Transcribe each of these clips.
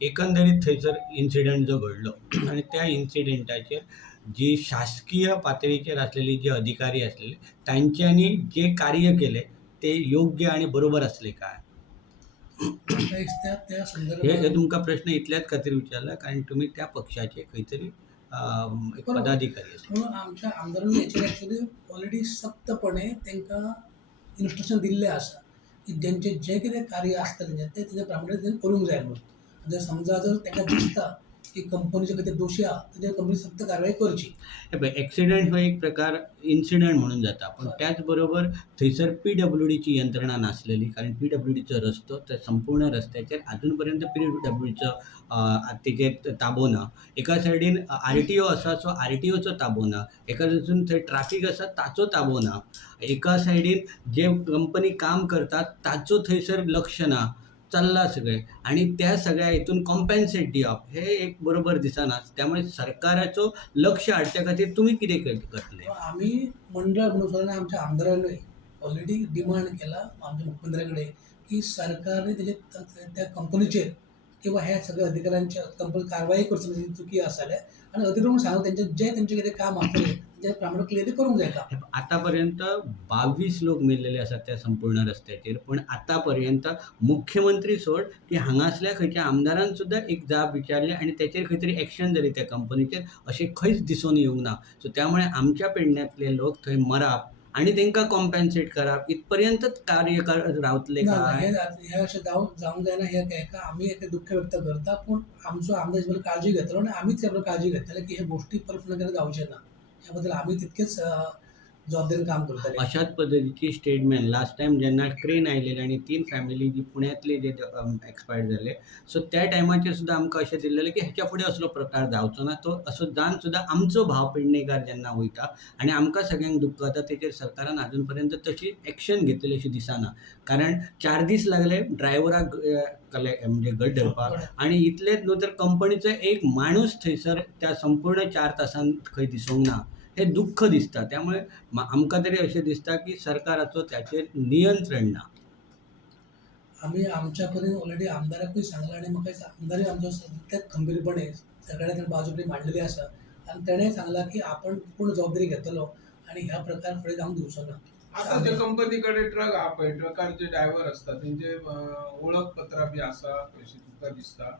एकंदरीत थंयसर इन्सिडंट जो घडलो आणि त्या इन्सिडेंटाचेर जी शासकीय पातळीचेर असलेली जे अधिकारी असलेले तांच्यांनी जे कार्य केले ते योग्य आणि बरोबर असले काय? म्हाका दिसता त्या हे संदर्भात तुमकां प्रश्न इतल्याच खातीर विचारला कारण तुम्ही त्या पक्षाचे खंय तरी एक बरोबर. पदाधिकारी आसात. म्हणून आमच्या आमदारांनी हेचेर एक्चुअली ऑलरेडी सख्तपणे तांकां इन्स्ट्रक्शन दिल्लें आसा की जेंचें जें कितें कार्य आसता तेंचें तें तेच्या प्रमाणे तेणें करूंक जाय म्हणून. जर समजा जर ताका दिसता की कंपनीचे खंय तरी दोशी आहा तेजेर कंपनी सक्त कारवाय करची. हे पळय एक्सिडंट हो एक प्रकार इन्सिडंट म्हणून जाता पण त्याच बरोबर थंयसर PWDची यंत्रणा नासलेली कारण PWDचो रस्तो त्या संपूर्ण रस्त्याचेर अजून पर्यंत PWDचो तेजेर ताबो ना. एका सायडीन RTO आसा सो RTOचो ताबो ना. एका वचून थंय ट्रॅफिक आसा ताचो ताबो ना. एका सायडीन जे कंपनी काम करतात ताचो थंयसर लक्ष ना. चल्लां सगळें आणि त्या सगळ्या हितून कॉम्पेन्सेट दिवप हे एक बरोबर दिसना. त्यामुळे सरकाराचो लक्ष हाडच्या खातीर तुमी कितें करतले? आमी मंडळ म्हणून आमच्या आमदारांनी ऑलरेडी डिमांड केला आमच्या मुख्यमंत्र्या कडेन की सरकारने तेजे त्या कंपनीचेर किंवा ह्या सगळ्या अधिकाऱ्यांच्या कंपनी कारवाई करची म्हणजे चुकी आसा जाल्यार आनी अधिकाऱ्यांक सांगून जें तेंचें कितें काम आसतलें तेच्या प्रमाणे क्लियरली करूंक जाय काम. आतापर्यंत 22 लोक मेल्लेले आसात त्या संपूर्ण रस्त्याचेर पण आतापर्यंत मुख्यमंत्री सोड की हांगासल्या खंयच्या आमदारान सुद्दां एक जाप विचारले आणि त्याचेर खंय तरी एक्शन जाली त्या कंपनीचेर अशें खंयच दिसून येवंक ना. सो त्यामुळे आमच्या पेडण्यांतले लोक थंय मरप आणि तांकां कॉम्पेन्सेट करप इथपर्यंतच कार्य रावतले ना काय? हे अशें जावंक जायना हेका आमी दुख्ख व्यक्त करता पूण आमचो आमदार हेचे बद्दल काळजी घेतलो आनी आमीच ह्या बद्दल काळजी घेतले की हे गोश्टी परत फुडें केन्ना जावचे ना. ह्या बद्दल आमी तितकेच जबाबदारीन काम करतले. अशाच पद्धतीची स्टेटमेंट लास्ट टाइम जेन्ना ट्रेन आयलेली आणि 3 फॅमिली जी पुण्यातले जे एक्सपायर झाले सो त्या टायमाचेर सुद्दां आमकां अशें दिल्लें की ह्याच्या फुडें असलो प्रकार जावचो ना. तो असो जावन सुद्दां आमचो भाव पेडणेकार जेन्ना वयता आणि आमकां सगळ्यांक दुख्ख जाता तेचेर सरकारान अजून पर्यंत तशी एक्शन घेतली अशी दिसना. कारण 4 दीस लागले ड्रायव्हराक म्हणजे घट धरपाक आणि इतलेच न्हू तर कंपनीचो एक माणूस थंयसर त्या संपूर्ण 4 तासांत खंय दिसूंक ना. हे दुख्ख दिसता. त्यामुळे आमकां तरी अशें दिसता की सरकाराचो त्याचेर नियंत्रण ना. आमी आमच्या परीन ऑलरेडी आमदाराकूय सांगलां आनी म्हाका दिसता आमदारूय आमचो तितलेच खंबीरपणे सगळ्यांनी बाजू कडेन मांडलेली आसा आनी तेणेंय सांगलां की आपण पूर्ण जबाबदारी घेतलो आनी ह्या प्रकार फुडें जावंक दिवचो ना. आता त्या कंपनीकडे ट्रक हा पळय ट्रकाचे ड्रायव्हर असतात तेंचे ओळखपत्रां बी आसा अशें तुका दिसता.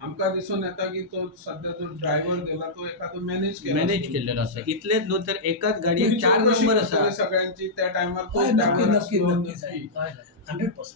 आमकां दिसून येता की तो सध्या जो ड्रायव्हर गेला तो एखादो मॅनेज केलेलो आसा. इतलेच न्हू तर एकाच गाडयेक 4 नंबर आसा. सगळ्यांची त्या टायमार तो नक्की नक्की नक्की 100%.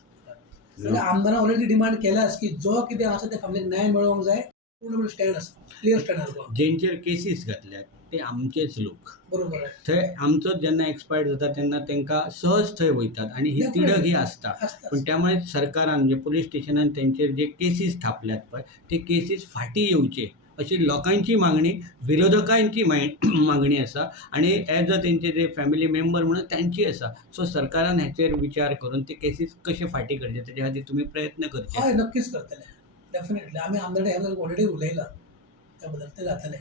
सगळ्या आमदारान ऑलरेडी डिमांड केलाच की जो कितें आसा त्या फॅमिलीक न्याय मेळोवंक जाय. पूर्ण स्टँड आसा क्लियर स्टँड आसा. जेंचेर केसीस घातल्यात ते आमचेच लोक. बरोबर आहे. थंय आमचोच जेन्ना एक्सपायर जाता तेन्ना तांकां सहज थंय वयतात आणि ही तिडक ही आसता. पण त्यामुळे सरकारान म्हणजे पुलीस स्टेशनान तेंचेर जे केसीस थापल्यात पळय ते केसीस फाटीं येवचे अशी लोकांची मागणी विरोधकांची मागणी आसा आणि एज अ तेंचे जे फॅमिली मेंबर म्हणून त्यांची आसा. सो सरकारान हेचेर विचार करून ते केसीस कशे फाटीं करचे तेच्या खातीर तुमी प्रयत्न करचे. हय नक्कीच करतले डेफिनेटली. आमी आमदार ह्या बद्दल ऑलरेडी उलयलां त्या बद्दल ते जातलें.